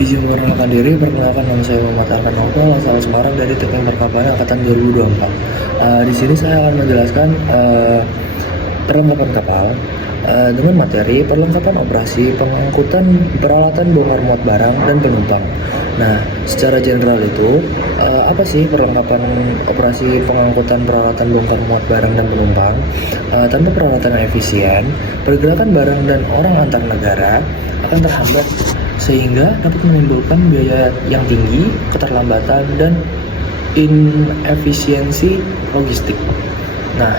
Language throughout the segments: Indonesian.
Izin memperkenalkan diri, perkenalkan nama saya Muhammad Arkan Novel, asal Semarang dari Teknik Perkapalan Angkatan 2024. Di sini saya akan menjelaskan perlengkapan kapal dengan materi perlengkapan operasi pengangkutan peralatan bongkar muat barang dan penumpang. Nah, secara general itu apa sih perlengkapan operasi pengangkutan peralatan bongkar muat barang dan penumpang? Tanpa peralatan yang efisien, pergerakan barang dan orang antar negara akan terhambat sehingga dapat menimbulkan biaya yang tinggi, keterlambatan, dan inefisiensi logistik. Nah,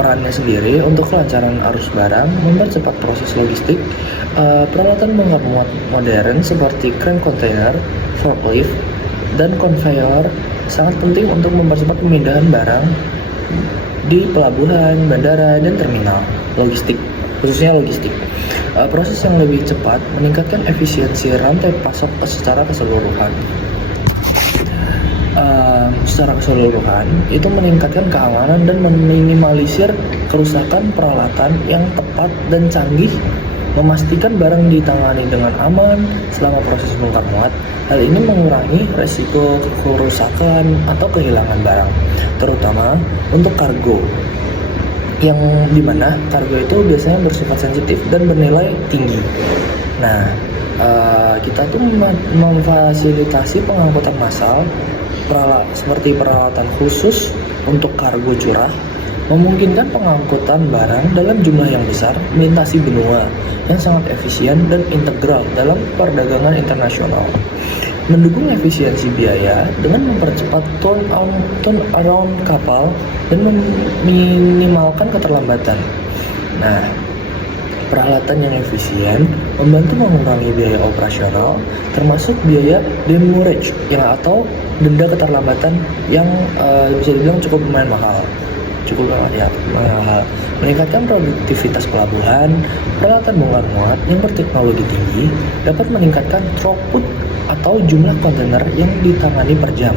perannya sendiri untuk kelancaran arus barang, mempercepat proses logistik. Peralatan bongkar muat modern seperti kren kontainer, forklift, dan conveyor sangat penting untuk mempercepat pemindahan barang di pelabuhan, bandara, dan terminal logistik, khususnya logistik. Proses yang lebih cepat meningkatkan efisiensi rantai pasok secara keseluruhan. Secara keseluruhan itu meningkatkan keamanan dan meminimalisir kerusakan peralatan yang tepat dan canggih, memastikan barang ditangani dengan aman selama proses bongkar muat. Hal ini mengurangi resiko kerusakan atau kehilangan barang, terutama untuk kargo, yang dimana kargo itu biasanya bersifat sensitif dan bernilai tinggi. Nah, kita tuh memfasilitasi pengangkutan massal seperti peralatan khusus untuk kargo curah, memungkinkan pengangkutan barang dalam jumlah yang besar melintasi benua yang sangat efisien dan integral dalam perdagangan internasional. Mendukung efisiensi biaya dengan mempercepat turnaround kapal dan meminimalkan keterlambatan. Nah, peralatan yang efisien membantu mengurangi biaya operasional, termasuk biaya demurrage atau denda keterlambatan yang bisa dibilang cukup lumayan mahal. Meningkatkan produktivitas pelabuhan. Peralatan bongkar muat yang berteknologi tinggi dapat meningkatkan throughput atau jumlah kontainer yang ditangani per jam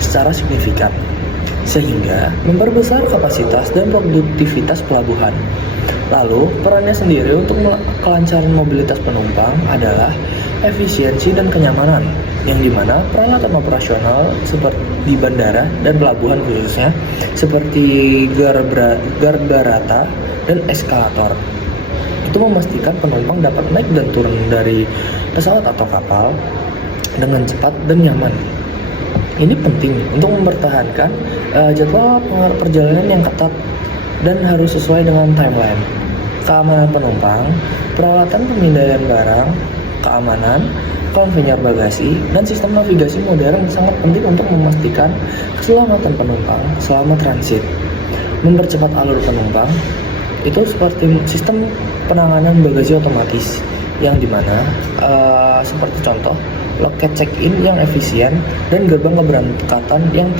secara signifikan, sehingga memperbesar kapasitas dan produktivitas pelabuhan. Lalu, perannya sendiri untuk kelancaran mobilitas penumpang adalah efisiensi dan kenyamanan, yang dimana peralatan operasional seperti di bandara dan pelabuhan khususnya seperti garda rata dan eskalator itu memastikan penumpang dapat naik dan turun dari pesawat atau kapal dengan cepat dan nyaman. Ini penting untuk mempertahankan jadwal perjalanan yang ketat dan harus sesuai dengan timeline. Keamanan penumpang, peralatan pemindaian barang, keamanan, konveyor bagasi, dan sistem navigasi modern sangat penting untuk memastikan keselamatan penumpang selama transit. Mempercepat alur penumpang itu seperti sistem penanganan bagasi otomatis, yang dimana seperti contoh loket check-in yang efisien dan gerbang keberangkatan yang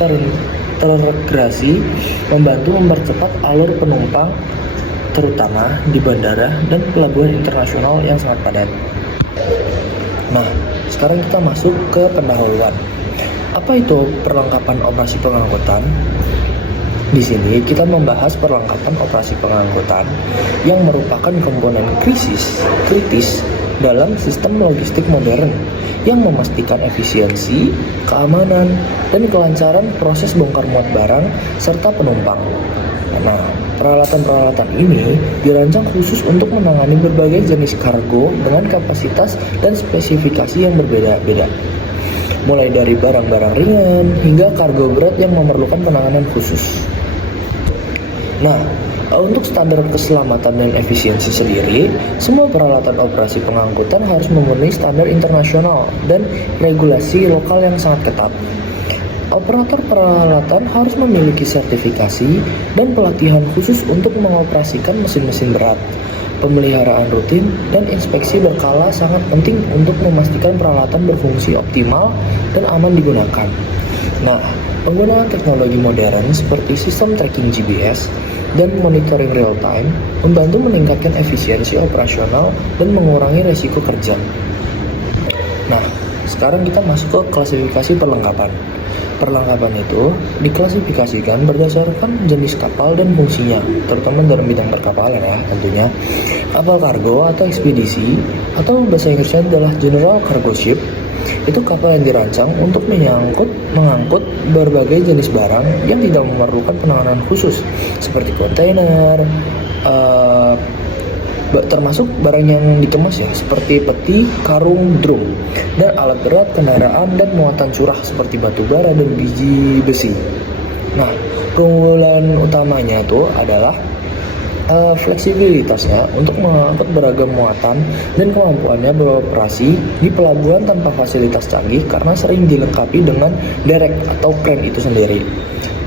terintegrasi membantu mempercepat alur penumpang, terutama di bandara dan pelabuhan internasional yang sangat padat. Nah, sekarang kita masuk ke pendahuluan. Apa itu perlengkapan operasi pengangkutan? Di sini kita membahas perlengkapan operasi pengangkutan yang merupakan komponen kritis dalam sistem logistik modern yang memastikan efisiensi, keamanan, dan kelancaran proses bongkar muat barang serta penumpang. Nah, peralatan-peralatan ini dirancang khusus untuk menangani berbagai jenis kargo dengan kapasitas dan spesifikasi yang berbeda-beda, mulai dari barang-barang ringan hingga kargo berat yang memerlukan penanganan khusus. Nah, untuk standar keselamatan dan efisiensi sendiri, semua peralatan operasi pengangkutan harus memenuhi standar internasional dan regulasi lokal yang sangat ketat. Operator peralatan harus memiliki sertifikasi dan pelatihan khusus untuk mengoperasikan mesin-mesin berat. Pemeliharaan rutin dan inspeksi berkala sangat penting untuk memastikan peralatan berfungsi optimal dan aman digunakan. Nah, penggunaan teknologi modern seperti sistem tracking GPS dan monitoring real time membantu meningkatkan efisiensi operasional dan mengurangi resiko kerja. Nah, sekarang kita masuk ke klasifikasi perlengkapan. Perlengkapan itu diklasifikasikan berdasarkan jenis kapal dan fungsinya, terutama dalam bidang perkapalan ya tentunya. Kapal kargo atau ekspedisi, atau bahasa Inggrisnya adalah General Cargo Ship, itu kapal yang dirancang untuk mengangkut berbagai jenis barang yang tidak memerlukan penanganan khusus, seperti kontainer, termasuk barang yang dikemas ya, seperti peti, karung, drum, dan alat berat, kendaraan, dan muatan curah seperti batu bara dan biji besi. Nah, keunggulan utamanya tuh adalah fleksibilitasnya untuk mengangkut beragam muatan dan kemampuannya beroperasi di pelabuhan tanpa fasilitas canggih karena sering dilengkapi dengan derek atau kren itu sendiri.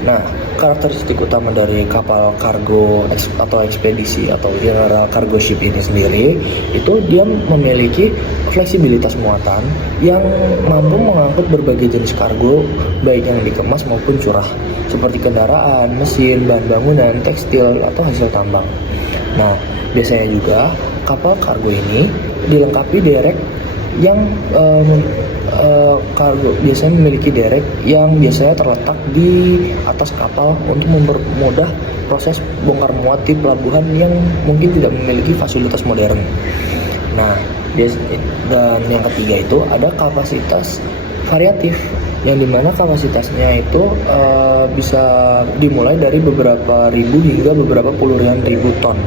Nah, karakteristik utama dari kapal kargo atau ekspedisi atau general cargo ship ini sendiri itu dia memiliki fleksibilitas muatan yang mampu mengangkut berbagai jenis kargo baik yang dikemas maupun curah seperti kendaraan, mesin, bahan bangunan, tekstil, atau hasil tambang. Nah, biasanya juga kapal kargo ini dilengkapi derek yang kargo biasanya memiliki derek yang biasanya terletak di atas kapal untuk mempermudah proses bongkar muat di pelabuhan yang mungkin tidak memiliki fasilitas modern. Nah, dan yang ketiga itu ada kapasitas variatif, yang dimana kapasitasnya itu bisa dimulai dari beberapa ribu hingga beberapa puluhan ribu ton,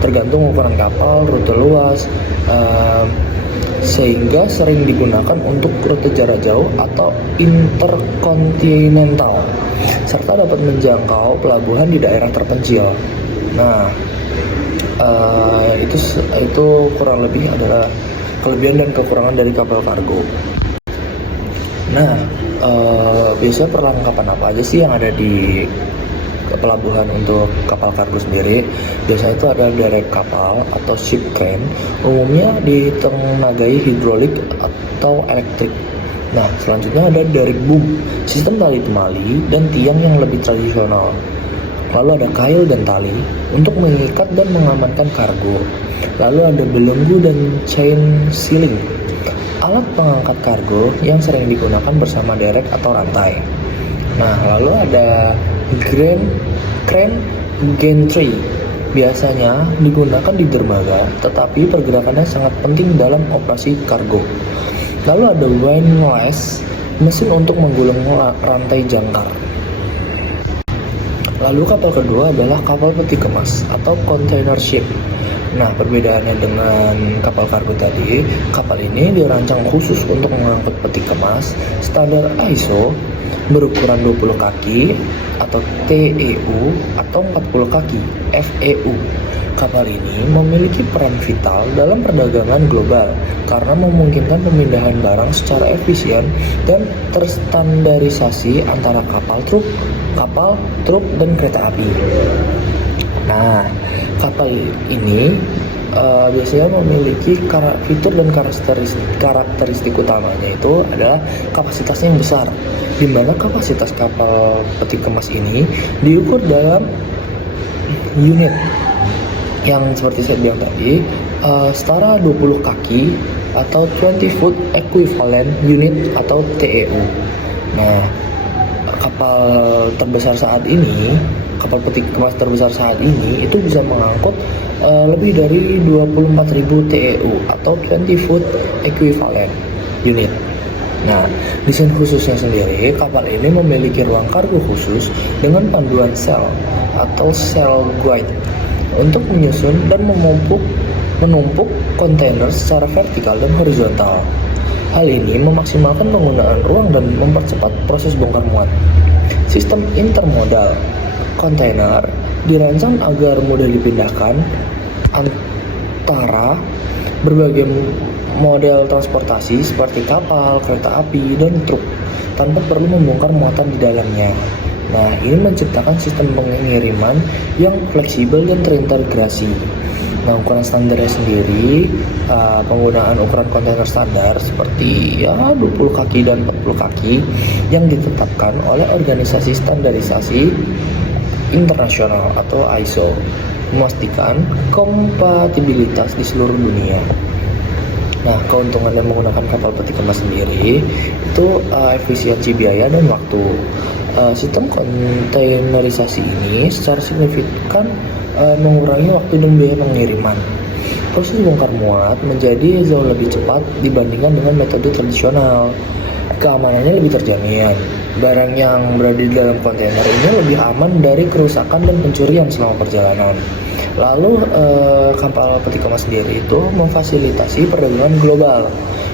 tergantung ukuran kapal, rute luas, sehingga sering digunakan untuk rute jarak jauh atau interkontinental, serta dapat menjangkau pelabuhan di daerah terpencil. Nah, itu kurang lebih adalah kelebihan dan kekurangan dari kapal kargo. Nah, biasanya perlengkapan apa aja sih yang ada di pelabuhan untuk kapal kargo sendiri? Biasanya itu ada derek kapal atau ship crane, umumnya ditenagai hidrolik atau elektrik. Nah, selanjutnya ada derek boom, sistem tali temali dan tiang yang lebih tradisional. Lalu ada kail dan tali untuk mengikat dan mengamankan kargo. Lalu ada belenggu dan chain sealing, alat pengangkat kargo yang sering digunakan bersama derek atau rantai. Nah, lalu ada crane gantry, biasanya digunakan di dermaga, tetapi pergerakannya sangat penting dalam operasi kargo. Lalu ada windlass, mesin untuk menggulung rantai jangkar. Lalu kapal kedua adalah kapal peti kemas atau container ship. Nah, perbedaannya dengan kapal kargo tadi, kapal ini dirancang khusus untuk mengangkut peti kemas standar ISO berukuran 20 kaki atau TEU atau 40 kaki FEU. Kapal ini memiliki peran vital dalam perdagangan global karena memungkinkan pemindahan barang secara efisien dan terstandarisasi antara kapal, truk, dan kereta api. Nah, kapal ini biasanya memiliki fitur dan karakteristik utamanya itu adalah kapasitasnya yang besar, di mana kapasitas kapal peti kemas ini diukur dalam unit yang seperti saya bilang tadi, setara 20 kaki atau 20 foot equivalent unit atau TEU. Nah, kapal peti kemas terbesar saat ini itu bisa mengangkut lebih dari 24.000 TEU atau 20 foot equivalent unit. Nah, desain khususnya sendiri, kapal ini memiliki ruang kargo khusus dengan panduan sel atau cell guide untuk menyusun dan menumpuk kontainer secara vertikal dan horizontal. Hal ini memaksimalkan penggunaan ruang dan mempercepat proses bongkar muat. Sistem intermodal, kontainer dirancang agar mudah dipindahkan antara berbagai model transportasi seperti kapal, kereta api, dan truk tanpa perlu membongkar muatan di dalamnya. Nah, ini menciptakan sistem pengiriman yang fleksibel dan terintegrasi. Nah, ukuran standarnya sendiri, penggunaan ukuran kontainer standar seperti 20 kaki dan 40 kaki yang ditetapkan oleh Organisasi Standarisasi Internasional atau ISO, memastikan kompatibilitas di seluruh dunia. Nah, keuntungan yang menggunakan kapal peti kemas sendiri itu efisiensi biaya dan waktu. Sistem kontainerisasi ini secara signifikan mengurangi waktu dan biaya pengiriman. Proses bongkar muat menjadi jauh lebih cepat dibandingkan dengan metode tradisional. Keamanannya lebih terjamin. Barang yang berada di dalam kontainer ini lebih aman dari kerusakan dan pencurian selama perjalanan. Lalu kapal peti kemas sendiri itu memfasilitasi perdagangan global.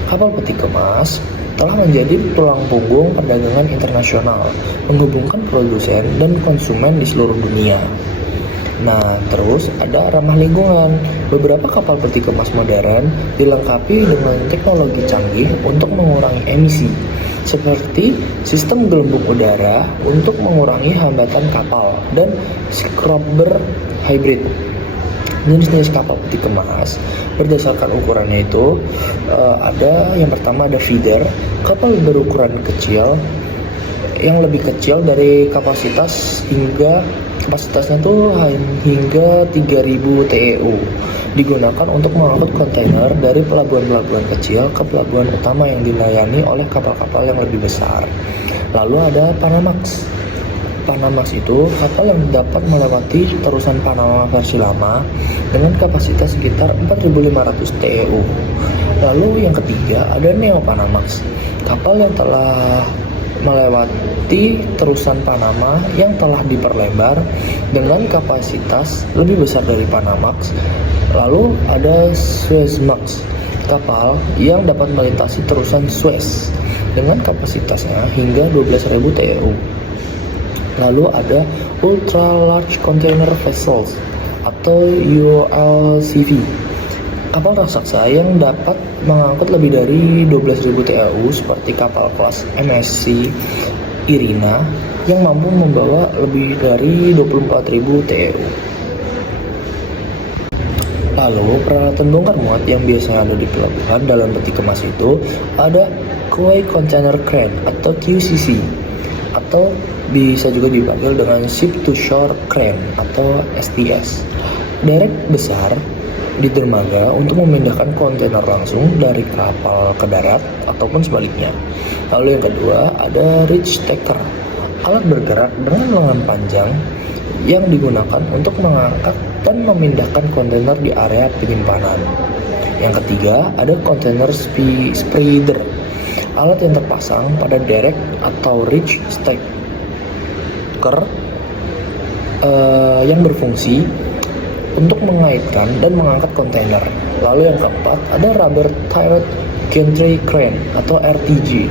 Kapal peti kemas telah menjadi tulang punggung perdagangan internasional, menghubungkan produsen dan konsumen di seluruh dunia. Nah, terus ada ramah lingkungan. Beberapa kapal peti kemas modern dilengkapi dengan teknologi canggih untuk mengurangi emisi, seperti sistem gelembung udara untuk mengurangi hambatan kapal dan scrubber hybrid. Jenis-jenis kapal peti kemas berdasarkan ukurannya itu ada yang pertama ada feeder, kapal berukuran kecil yang lebih kecil dari kapasitasnya tuh hingga 3000 TEU, digunakan untuk mengangkut kontainer dari pelabuhan-pelabuhan kecil ke pelabuhan utama yang dilayani oleh kapal-kapal yang lebih besar. Lalu ada Panamax. Panamax itu kapal yang dapat melewati terusan Panama versi lama dengan kapasitas sekitar 4.500 TEU. Lalu yang ketiga ada Neo Panamax, kapal yang telah melewati terusan Panama yang telah diperlebar dengan kapasitas lebih besar dari Panamax. Lalu ada Suezmax, kapal yang dapat melintasi terusan Suez dengan kapasitasnya hingga 12.000 TEU. Lalu ada Ultra Large Container Vessels atau ULCV, kapal raksasa yang dapat mengangkut lebih dari 12.000 TEU seperti kapal kelas MSC Irina yang mampu membawa lebih dari 24.000 TEU. Lalu peralatan bongkar muat yang biasanya ada di pelabuhan dalam peti kemas itu ada Quay Container Crane atau QCC, atau bisa juga dipanggil dengan Ship to Shore Crane atau STS. Derek besar di dermaga untuk memindahkan kontainer langsung dari kapal ke darat ataupun sebaliknya. Lalu yang kedua ada Reach Stacker, alat bergerak dengan lengan panjang yang digunakan untuk mengangkat dan memindahkan kontainer di area penyimpanan. Yang ketiga ada Container Spreader, alat yang terpasang pada derek atau reach stacker yang berfungsi untuk mengaitkan dan mengangkat kontainer. Lalu yang keempat ada Rubber Turret Gantry Crane atau RTG,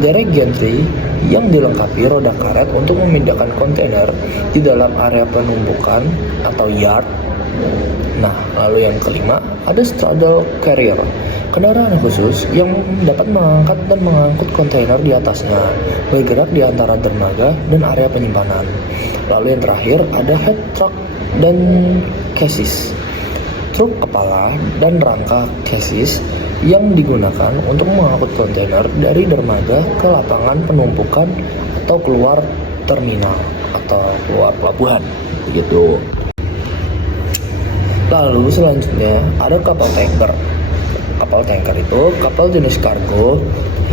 derek gantry yang dilengkapi roda karet untuk memindahkan kontainer di dalam area penumpukan atau yard. Nah, lalu yang kelima ada Straddle Carrier, kendaraan khusus yang dapat mengangkat dan mengangkut kontainer di atasnya, bergerak di antara dermaga dan area penyimpanan. Lalu yang terakhir ada head truck dan chassis, truk kepala dan rangka chassis yang digunakan untuk mengangkut kontainer dari dermaga ke lapangan penumpukan atau keluar terminal atau keluar pelabuhan, begitu. Lalu selanjutnya ada kapal tanker. Kapal tanker itu kapal jenis kargo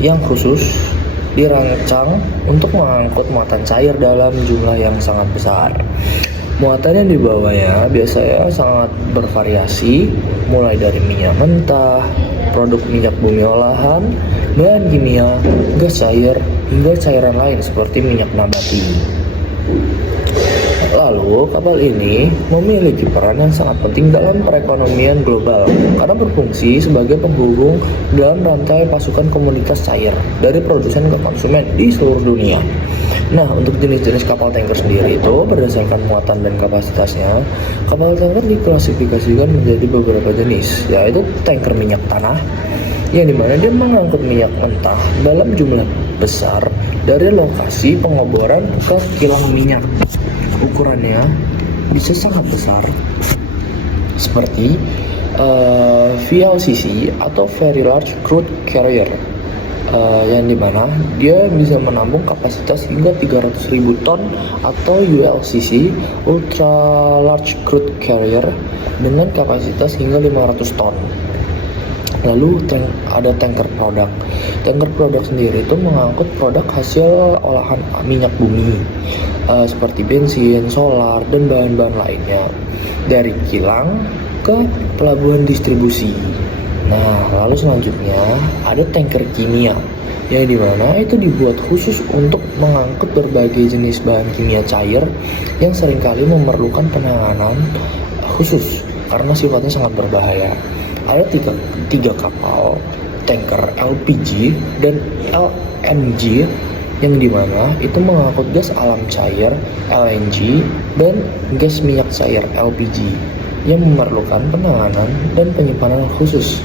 yang khusus dirancang untuk mengangkut muatan cair dalam jumlah yang sangat besar. Muatan yang dibawanya biasanya sangat bervariasi, mulai dari minyak mentah, produk minyak bumi olahan, bahan kimia, gas cair, hingga cairan lain seperti minyak nabati. Lalu, kapal ini memiliki peran yang sangat penting dalam perekonomian global karena berfungsi sebagai penghubung dalam rantai pasukan komoditas cair dari produsen ke konsumen di seluruh dunia. Nah, untuk jenis-jenis kapal tanker sendiri itu berdasarkan muatan dan kapasitasnya, kapal tanker diklasifikasikan menjadi beberapa jenis, yaitu tanker minyak tanah, yang dimana dia mengangkut minyak mentah dalam jumlah besar dari lokasi pengoboran ke kilang minyak. Ukurannya bisa sangat besar, seperti VLCC atau Very Large Crude Carrier, yang dimana dia bisa menampung kapasitas hingga 300.000 ton, atau ULCC Ultra Large Crude Carrier dengan kapasitas hingga 500 ton. Lalu ada tanker produk. Tanker produk sendiri itu mengangkut produk hasil olahan minyak bumi seperti bensin, solar, dan bahan-bahan lainnya dari kilang ke pelabuhan distribusi. Nah, lalu selanjutnya ada tanker kimia yang dimana itu dibuat khusus untuk mengangkut berbagai jenis bahan kimia cair yang seringkali memerlukan penanganan khusus karena sifatnya sangat berbahaya. Ada tiga kapal tanker LPG dan LNG yang dimana itu mengangkut gas alam cair LNG dan gas minyak cair LPG yang memerlukan penanganan dan penyimpanan khusus.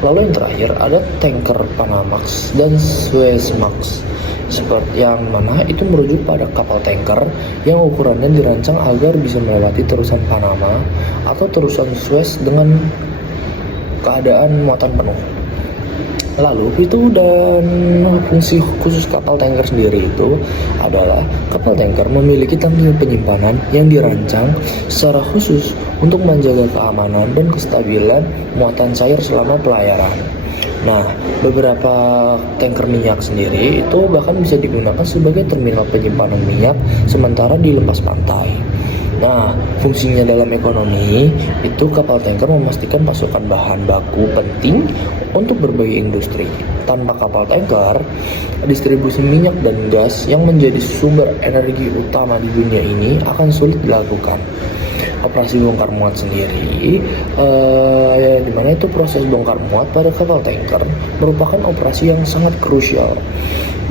Lalu yang terakhir ada tanker Panamax dan Suezmax, seperti yang mana itu merujuk pada kapal tanker yang ukurannya dirancang agar bisa melewati terusan Panama atau terusan Suez dengan keadaan muatan penuh. Lalu itu dan fungsi khusus kapal tanker sendiri itu adalah kapal tanker memiliki tangki penyimpanan yang dirancang secara khusus untuk menjaga keamanan dan kestabilan muatan cair selama pelayaran. Nah, beberapa tanker minyak sendiri itu bahkan bisa digunakan sebagai terminal penyimpanan minyak sementara di lepas pantai. Nah, fungsinya dalam ekonomi itu kapal tanker memastikan pasokan bahan baku penting untuk berbagai industri. Tanpa kapal tanker, distribusi minyak dan gas yang menjadi sumber energi utama di dunia ini akan sulit dilakukan. Operasi bongkar muat sendiri, dimana itu proses bongkar muat pada kapal tanker merupakan operasi yang sangat krusial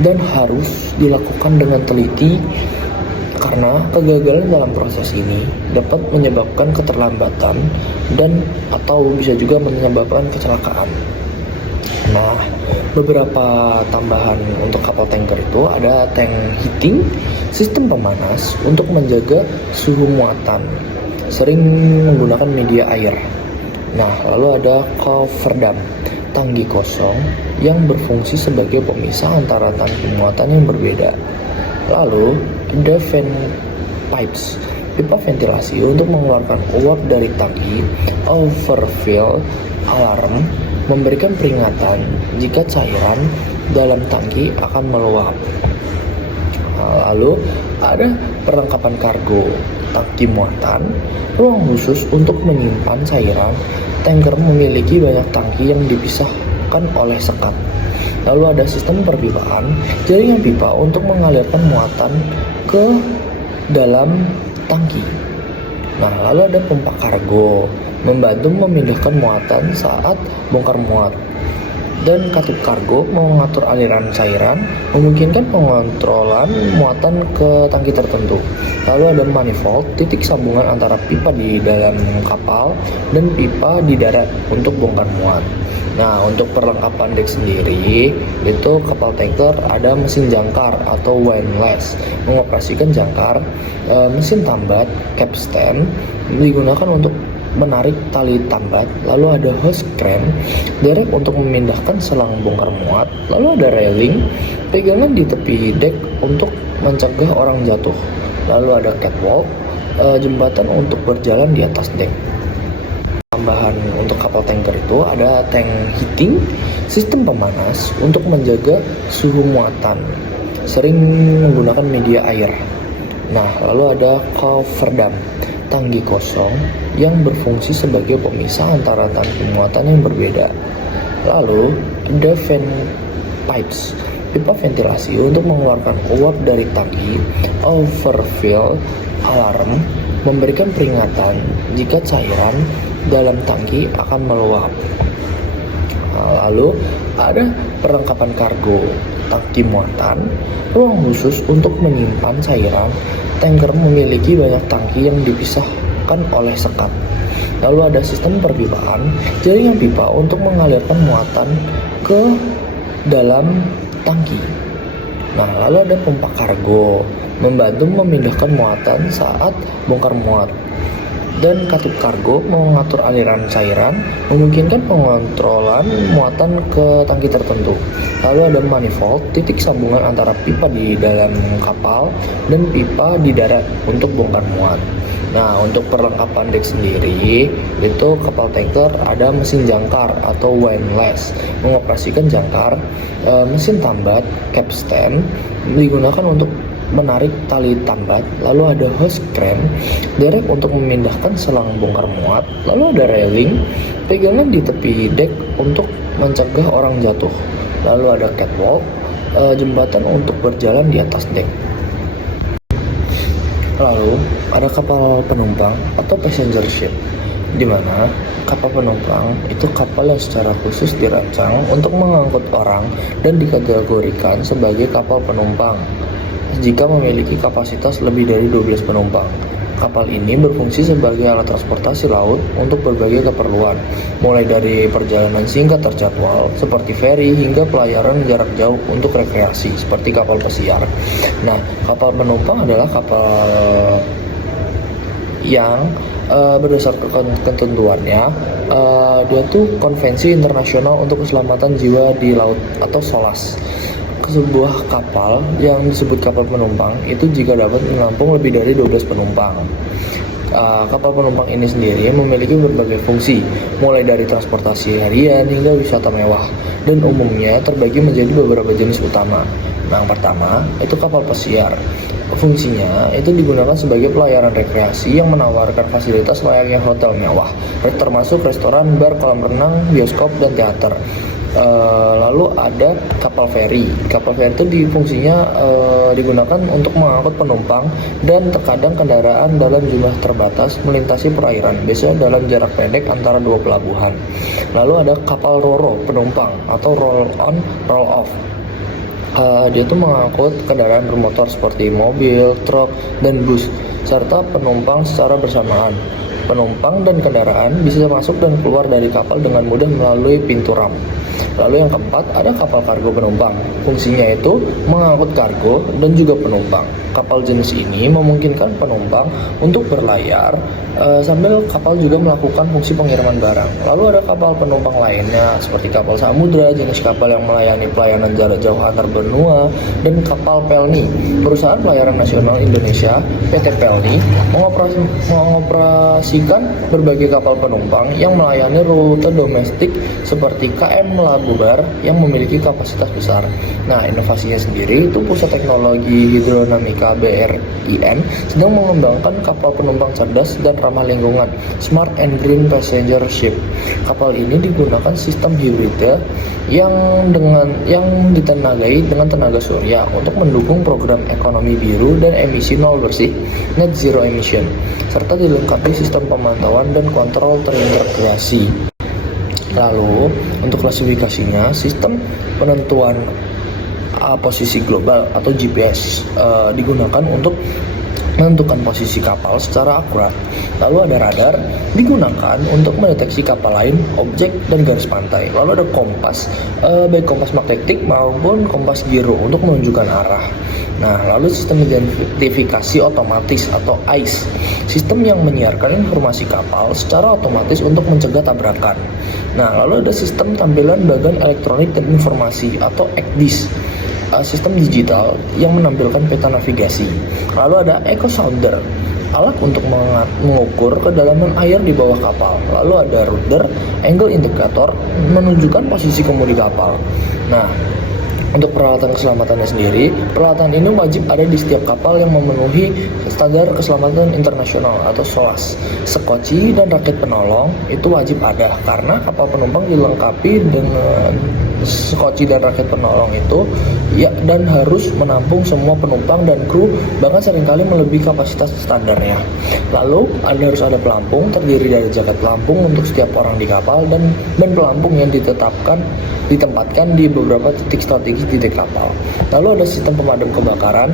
dan harus dilakukan dengan teliti karena kegagalan dalam proses ini dapat menyebabkan keterlambatan dan atau bisa juga menyebabkan kecelakaan. Nah, beberapa tambahan untuk kapal tanker itu ada tank heating, sistem pemanas untuk menjaga suhu muatan, sering menggunakan media air. Nah, lalu ada cover dam, tangki kosong yang berfungsi sebagai pemisah antara tangki muatan yang berbeda. Lalu ada vent pipes, pipa ventilasi untuk mengeluarkan uap dari tangki. Overfill alarm memberikan peringatan jika cairan dalam tangki akan meluap. Lalu ada perlengkapan kargo, tangki muatan, ruang khusus untuk menyimpan cairan. Tanker memiliki banyak tangki yang dipisahkan oleh sekat. Lalu ada sistem perpipaan, jaringan pipa untuk mengalirkan muatan ke dalam tangki. Nah, lalu ada pompa kargo, membantu memindahkan muatan saat bongkar muat. Dan katup kargo mengatur aliran cairan, memungkinkan pengontrolan muatan ke tangki tertentu. Lalu ada manifold, titik sambungan antara pipa di dalam kapal dan pipa di darat untuk bongkar muat. Nah, untuk perlengkapan dek sendiri, itu kapal tanker ada mesin jangkar atau windlass, mengoperasikan jangkar, mesin tambat, capstan, digunakan untuk menarik tali tambat, lalu ada hose crane, derek untuk memindahkan selang bongkar muat, lalu ada railing, pegangan di tepi dek untuk mencegah orang jatuh, lalu ada catwalk, jembatan untuk berjalan di atas dek. Tambahan untuk kapal tanker itu ada tank heating, sistem pemanas untuk menjaga suhu muatan, sering menggunakan media air. Nah, lalu ada cover dam, tangki kosong yang berfungsi sebagai pemisah antara tangki muatan yang berbeda. Lalu ada vent pipes, pipa ventilasi untuk mengeluarkan uap dari tangki. Overfill alarm memberikan peringatan jika cairan dalam tangki akan meluap. Lalu ada perlengkapan kargo, tangki muatan, ruang khusus untuk menyimpan cairan. Tanker memiliki banyak tangki yang dipisahkan oleh sekat. Lalu ada sistem perpipaan, jaringan pipa untuk mengalirkan muatan ke dalam tangki. Nah, lalu ada pompa kargo, membantu memindahkan muatan saat bongkar muat. Dan katup kargo mengatur aliran cairan, memungkinkan pengontrolan muatan ke tangki tertentu. Lalu ada manifold, titik sambungan antara pipa di dalam kapal dan pipa di darat untuk bongkar muat. Nah, untuk perlengkapan dek sendiri, itu kapal tanker ada mesin jangkar atau windlass, mengoperasikan jangkar, mesin tambat, capstan, digunakan untuk menarik tali tambat, lalu ada hose crane, derek untuk memindahkan selang bongkar muat, lalu ada railing, pegangan di tepi dek untuk mencegah orang jatuh, lalu ada catwalk, jembatan untuk berjalan di atas dek. Lalu ada kapal penumpang atau passenger ship, di mana kapal penumpang itu kapal yang secara khusus dirancang untuk mengangkut orang dan dikategorikan sebagai kapal penumpang jika memiliki kapasitas lebih dari 12 penumpang. Kapal ini berfungsi sebagai alat transportasi laut untuk berbagai keperluan, mulai dari perjalanan singkat terjadwal seperti feri hingga pelayaran jarak jauh untuk rekreasi seperti kapal pesiar. Nah, kapal penumpang adalah kapal yang berdasarkan ketentuannya, dia tuh konvensi internasional untuk keselamatan jiwa di laut atau SOLAS. Sebuah kapal yang disebut kapal penumpang itu jika dapat menampung lebih dari 12 penumpang. Kapal penumpang ini sendiri memiliki berbagai fungsi, mulai dari transportasi harian hingga wisata mewah, dan umumnya terbagi menjadi beberapa jenis utama. Nah, yang pertama itu kapal pesiar. Fungsinya itu digunakan sebagai pelayaran rekreasi yang menawarkan fasilitas layaknya hotel mewah, termasuk restoran, bar, kolam renang, bioskop, dan teater. Lalu ada kapal feri. Kapal feri itu fungsinya digunakan untuk mengangkut penumpang dan terkadang kendaraan dalam jumlah terbatas melintasi perairan, biasanya dalam jarak pendek antara dua pelabuhan. Lalu ada kapal ro-ro penumpang atau roll on roll off. Dia itu mengangkut kendaraan bermotor seperti mobil, truk, dan bus serta penumpang secara bersamaan. Penumpang dan kendaraan bisa masuk dan keluar dari kapal dengan mudah melalui pintu ram. Lalu yang keempat ada kapal kargo penumpang. Fungsinya itu mengangkut kargo dan juga penumpang. Kapal jenis ini memungkinkan penumpang untuk berlayar sambil kapal juga melakukan fungsi pengiriman barang. Lalu ada kapal penumpang lainnya seperti kapal samudra, jenis kapal yang melayani pelayanan jarak jauh antar benua, dan kapal Pelni. Perusahaan Pelayaran Nasional Indonesia PT Pelni mengoperasikan berbagai kapal penumpang yang melayani rute domestik seperti KM Labubar yang memiliki kapasitas besar. Nah, inovasinya sendiri itu Pusat Teknologi Hidrodinamika BRIN sedang mengembangkan kapal penumpang cerdas dan ramah lingkungan, Smart and Green Passenger Ship. Kapal ini digunakan sistem hibrida yang ditenagai dengan tenaga surya untuk mendukung program ekonomi biru dan emisi nol bersih net zero emission, serta dilengkapi sistem pemantauan dan kontrol terintegrasi. Lalu untuk klasifikasinya, sistem penentuan posisi global atau GPS digunakan untuk menentukan posisi kapal secara akurat. Lalu ada radar digunakan untuk mendeteksi kapal lain, objek, dan garis pantai. Lalu ada kompas, baik kompas magnetik maupun kompas giro untuk menunjukkan arah. Nah, lalu sistem identifikasi otomatis atau ICE, sistem yang menyiarkan informasi kapal secara otomatis untuk mencegah tabrakan. Nah, lalu ada sistem tampilan bagan elektronik dan informasi atau ECDIS, sistem digital yang menampilkan peta navigasi. Lalu ada echo sounder, alat untuk mengukur kedalaman air di bawah kapal. Lalu ada rudder, angle indicator menunjukkan posisi kemudi kapal. Nah, untuk peralatan keselamatannya sendiri, peralatan ini wajib ada di setiap kapal yang memenuhi standar keselamatan internasional atau SOLAS. Sekoci dan rakit penolong itu wajib ada karena kapal penumpang dilengkapi dengan sekoci dan rakit penolong itu ya, dan harus menampung semua penumpang dan kru, bahkan seringkali melebihi kapasitas standarnya. Lalu harus ada pelampung terdiri dari jaket pelampung untuk setiap orang di kapal dan pelampung yang ditempatkan di beberapa titik strategis strategis di dek kapal. Lalu ada sistem pemadam kebakaran,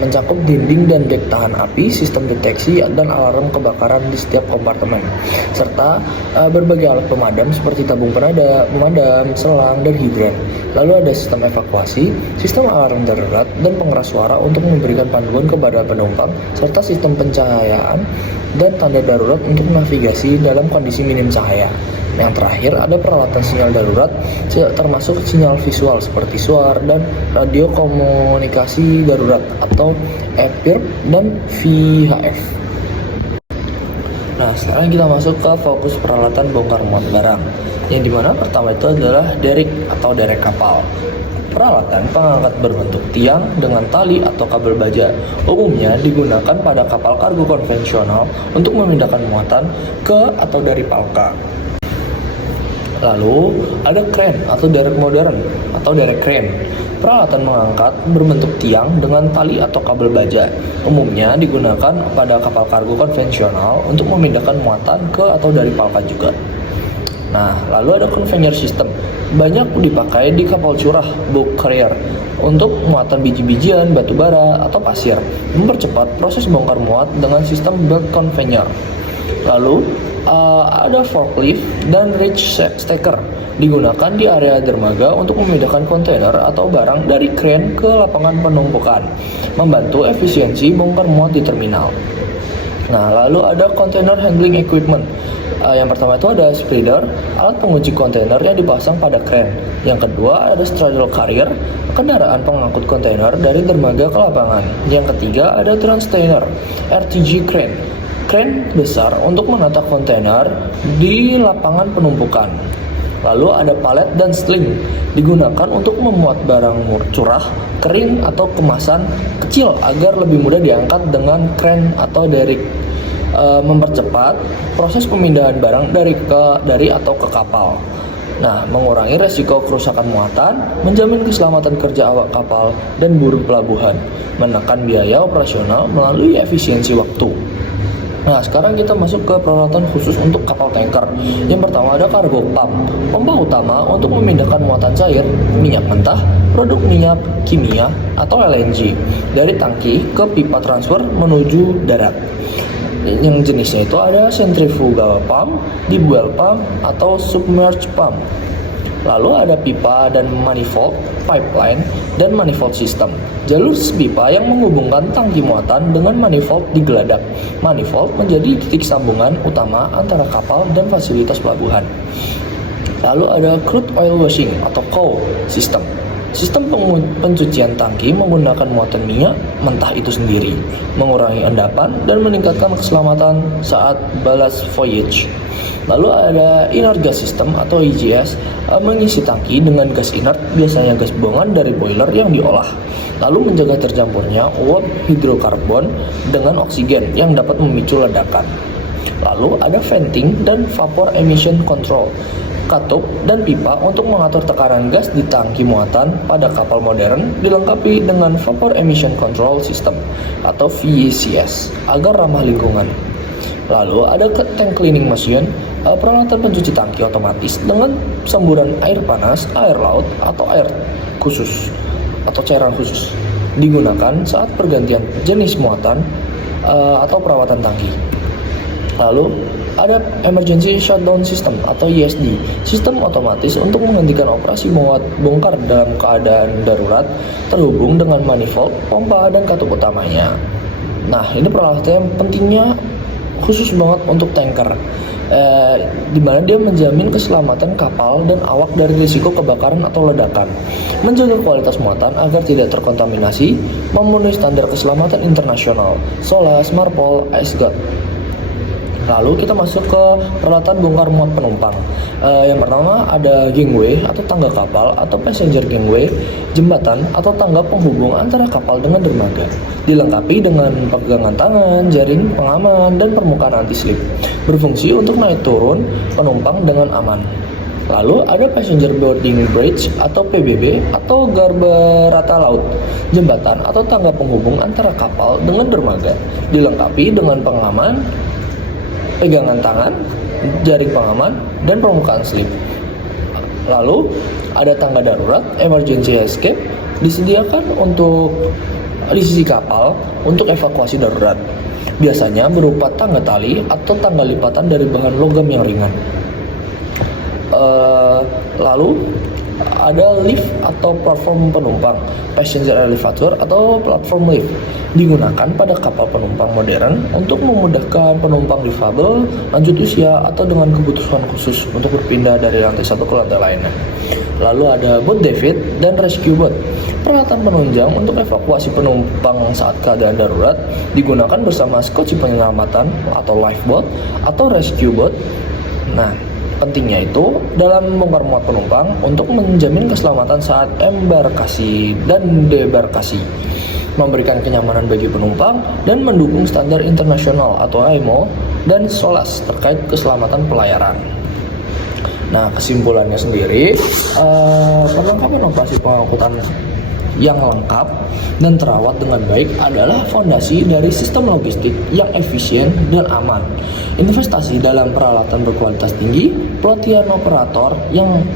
mencakup dinding dan dek tahan api, sistem deteksi dan alarm kebakaran di setiap kompartemen, serta berbagai alat pemadam seperti tabung pemadam, selang, dan hidran. Lalu ada sistem evakuasi, sistem alarm darurat, dan pengeras suara untuk memberikan panduan kepada penumpang, serta sistem pencahayaan dan tanda darurat untuk navigasi dalam kondisi minim cahaya. Yang terakhir ada peralatan sinyal darurat termasuk sinyal visual seperti SUAR dan radio komunikasi darurat atau EPIRB dan VHF. Nah, sekarang kita masuk ke fokus peralatan bongkar muat barang, yang dimana pertama itu adalah derrick atau derek kapal. Peralatan pengangkat berbentuk tiang dengan tali atau kabel baja umumnya digunakan pada kapal kargo konvensional untuk memindahkan muatan ke atau dari palka. Lalu ada crane atau derek modern atau derek crane. Peralatan mengangkat berbentuk tiang dengan tali atau kabel baja umumnya digunakan pada kapal kargo konvensional untuk memindahkan muatan ke atau dari palka juga. Nah, lalu ada conveyor system. Banyak dipakai di kapal curah, bulk carrier, untuk muatan biji-bijian, batu bara, atau pasir, mempercepat proses bongkar muat dengan sistem belt conveyor. Lalu ada forklift dan reach stacker digunakan di area dermaga untuk memindahkan kontainer atau barang dari crane ke lapangan penumpukan, membantu efisiensi bongkar muat di terminal. Nah, lalu ada container handling equipment. Yang pertama itu ada spreader, alat pengunci kontainer yang dipasang pada crane. Yang kedua ada straddle carrier, kendaraan pengangkut kontainer dari dermaga ke lapangan. Yang ketiga ada transtainer, RTG crane, crane besar untuk menata kontainer di lapangan penumpukan. Lalu ada palet dan sling, digunakan untuk memuat barang curah, kering, atau kemasan kecil agar lebih mudah diangkat dengan crane atau derrick. Mempercepat proses pemindahan barang dari atau ke kapal. Nah, mengurangi resiko kerusakan muatan, menjamin keselamatan kerja awak kapal dan buruh pelabuhan, menekan biaya operasional melalui efisiensi waktu. Nah, sekarang kita masuk ke peralatan khusus untuk kapal tanker. Yang pertama ada cargo pump, pompa utama untuk memindahkan muatan cair, minyak mentah, produk minyak kimia atau LNG dari tangki ke pipa transfer menuju darat. Yang jenisnya itu ada centrifugal pump, deep well pump, atau submerged pump. Lalu ada pipa dan manifold, pipeline, dan manifold system. Jalur pipa yang menghubungkan tangki muatan dengan manifold digeladak. Manifold menjadi titik sambungan utama antara kapal dan fasilitas pelabuhan. Lalu ada crude oil washing atau COW system. Sistem pencucian tangki menggunakan muatan minyak mentah itu sendiri, mengurangi endapan dan meningkatkan keselamatan saat ballast voyage. Lalu ada inert gas system atau IGS, mengisi tangki dengan gas inert, biasanya gas buangan dari boiler yang diolah, lalu menjaga tercampurnya uap hidrokarbon dengan oksigen yang dapat memicu ledakan. Lalu ada venting dan vapor emission control, katup dan pipa untuk mengatur tekanan gas di tangki muatan pada kapal modern, dilengkapi dengan vapor emission control system atau VECS agar ramah lingkungan. Lalu ada tank cleaning machine, peralatan pencuci tangki otomatis dengan semburan air panas, air laut, atau air khusus atau cairan khusus, digunakan saat pergantian jenis muatan atau perawatan tangki. Lalu ada emergency shutdown system atau ESD, sistem otomatis untuk menghentikan operasi muat bongkar dalam keadaan darurat, terhubung dengan manifold, pompa, dan katup utamanya. Nah, ini peralatan yang pentingnya khusus banget untuk tanker, di mana dia menjamin keselamatan kapal dan awak dari risiko kebakaran atau ledakan, menjaga kualitas muatan agar tidak terkontaminasi, memenuhi standar keselamatan internasional, SOLAS, MARPOL, IceGuard. Lalu kita masuk ke peralatan bongkar muat penumpang. Yang pertama ada gangway atau tangga kapal atau passenger gangway, jembatan atau tangga penghubung antara kapal dengan dermaga, dilengkapi dengan pegangan tangan, jaring pengaman, dan permukaan anti-slip, berfungsi untuk naik turun penumpang dengan aman. Lalu ada passenger boarding bridge atau PBB atau garba rata laut, jembatan atau tangga penghubung antara kapal dengan dermaga, dilengkapi dengan pengaman, pegangan tangan, jaring pengaman, dan permukaan slip. Lalu ada tangga darurat emergency escape disediakan di sisi kapal untuk evakuasi darurat. Biasanya berupa tangga tali atau tangga lipatan dari bahan logam yang ringan. Lalu ada lift atau platform penumpang, passenger elevator atau platform lift, digunakan pada kapal penumpang modern untuk memudahkan penumpang difabel, lanjut usia, atau dengan kebutuhan khusus untuk berpindah dari lantai satu ke lantai lainnya. Lalu ada boat David dan rescue boat, peralatan penunjang untuk evakuasi penumpang saat keadaan darurat, digunakan bersama skoci penyelamatan atau lifeboat atau rescue boat. Nah, pentingnya itu dalam membongkar muat penumpang untuk menjamin keselamatan saat embarkasi dan debarkasi, memberikan kenyamanan bagi penumpang, dan mendukung standar internasional atau IMO dan SOLAS terkait keselamatan pelayaran. Nah, kesimpulannya sendiri, perlengkapan operasi pengangkutan yang lengkap dan terawat dengan baik adalah fondasi dari sistem logistik yang efisien dan aman. Investasi dalam peralatan berkualitas tinggi, pelatihan operator yang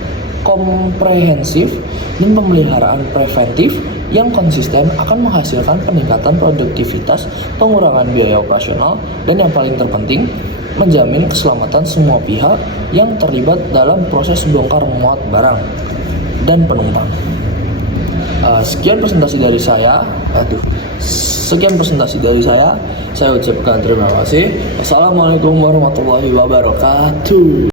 komprehensif, dan pemeliharaan preventif yang konsisten akan menghasilkan peningkatan produktivitas, pengurangan biaya operasional, dan yang paling terpenting, menjamin keselamatan semua pihak yang terlibat dalam proses bongkar muat barang dan penumpang. Sekian presentasi dari saya. Saya ucapkan terima kasih. Assalamualaikum warahmatullahi wabarakatuh.